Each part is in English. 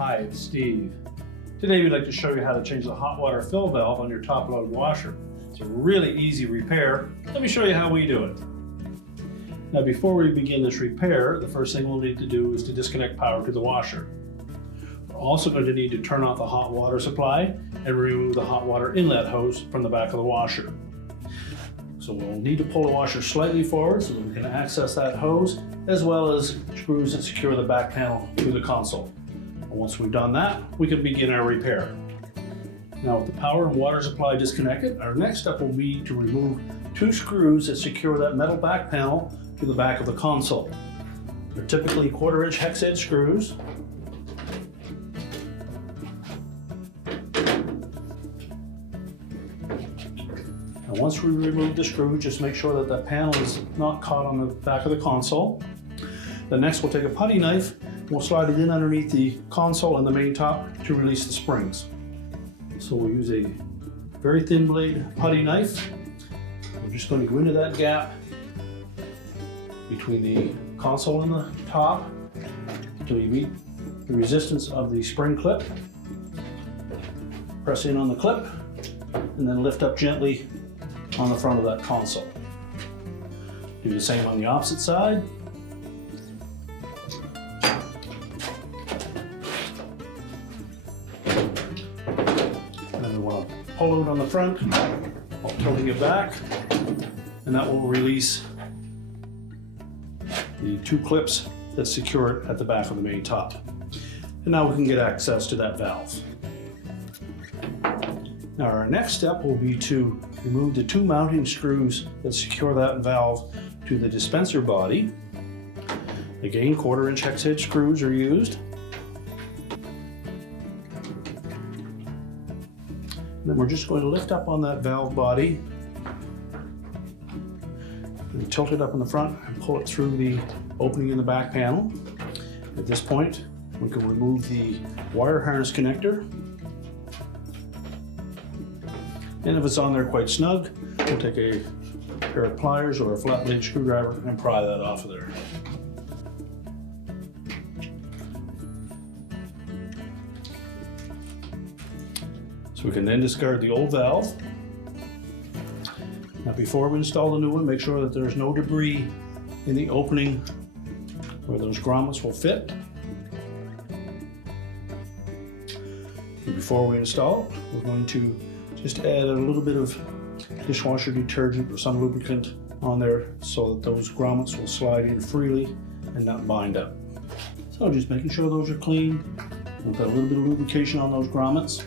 Hi, it's Steve. Today we'd like to show you how to change the hot water fill valve on your top load washer. It's a really easy repair. Let me show you how we do it. Now before we begin this repair, the first thing we'll need to do is to disconnect power to the washer. We're also going to need to turn off the hot water supply and remove the hot water inlet hose from the back of the washer. So we'll need to pull the washer slightly forward so that we can access that hose, as well as screws that secure the back panel to the console. And once we've done that, we can begin our repair. Now with the power and water supply disconnected, our next step will be to remove two screws that secure that metal back panel to the back of the console. They're typically 1/4" hex head screws. And once we remove the screw, just make sure that the panel is not caught on the back of the console. Then next we'll take a putty knife, and we'll slide it in underneath the console and the main top to release the springs. So we'll use a very thin blade putty knife. We're just going to go into that gap between the console and the top until you meet the resistance of the spring clip. Press in on the clip and then lift up gently on the front of that console. Do the same on the opposite side. And then we want to pull it on the front while tilting it back, and that will release the two clips that secure it at the back of the main top. And now we can get access to that valve. Now our next step will be to remove the two mounting screws that secure that valve to the dispenser body. Again, 1/4" hex head screws are used. And then we're just going to lift up on that valve body and tilt it up in the front and pull it through the opening in the back panel. At this point, we can remove the wire harness connector. And if it's on there quite snug, we'll take a pair of pliers or a flat blade screwdriver and pry that off of there. So we can then discard the old valve. Now before we install the new one, make sure that there's no debris in the opening where those grommets will fit. And before we install it, we're going to just add a little bit of dishwasher detergent or some lubricant on there so that those grommets will slide in freely and not bind up. So just making sure those are clean. We'll put a little bit of lubrication on those grommets.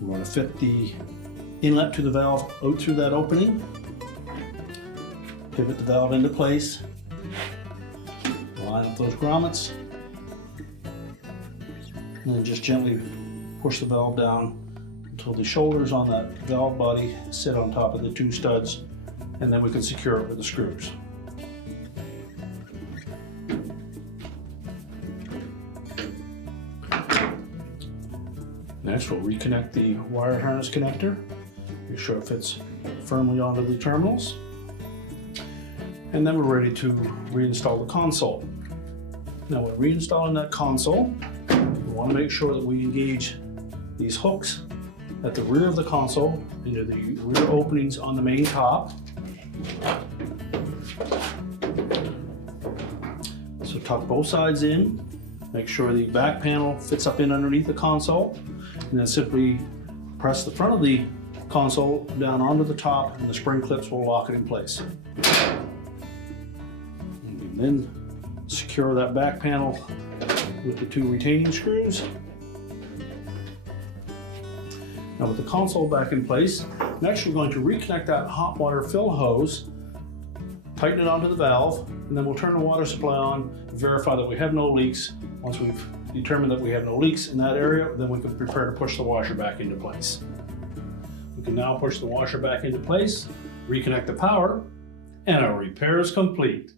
We're going to fit the inlet to the valve out through that opening. Pivot the valve into place. Line up those grommets. And then just gently push the valve down until the shoulders on that valve body sit on top of the two studs, and then we can secure it with the screws. Next, we'll reconnect the wire harness connector. Make sure it fits firmly onto the terminals. And then we're ready to reinstall the console. Now when reinstalling that console, we want to make sure that we engage these hooks at the rear of the console into the rear openings on the main top. So tuck both sides in, make sure the back panel fits up in underneath the console, and then simply press the front of the console down onto the top, and the spring clips will lock it in place. And then secure that back panel with the two retaining screws. Now with the console back in place, next we're going to reconnect that hot water fill hose, tighten it onto the valve, and then we'll turn the water supply on and verify that we have no leaks. Once we've determined that we have no leaks in that area, then we can prepare to push the washer back into place. We can now push the washer back into place, reconnect the power, and our repair is complete.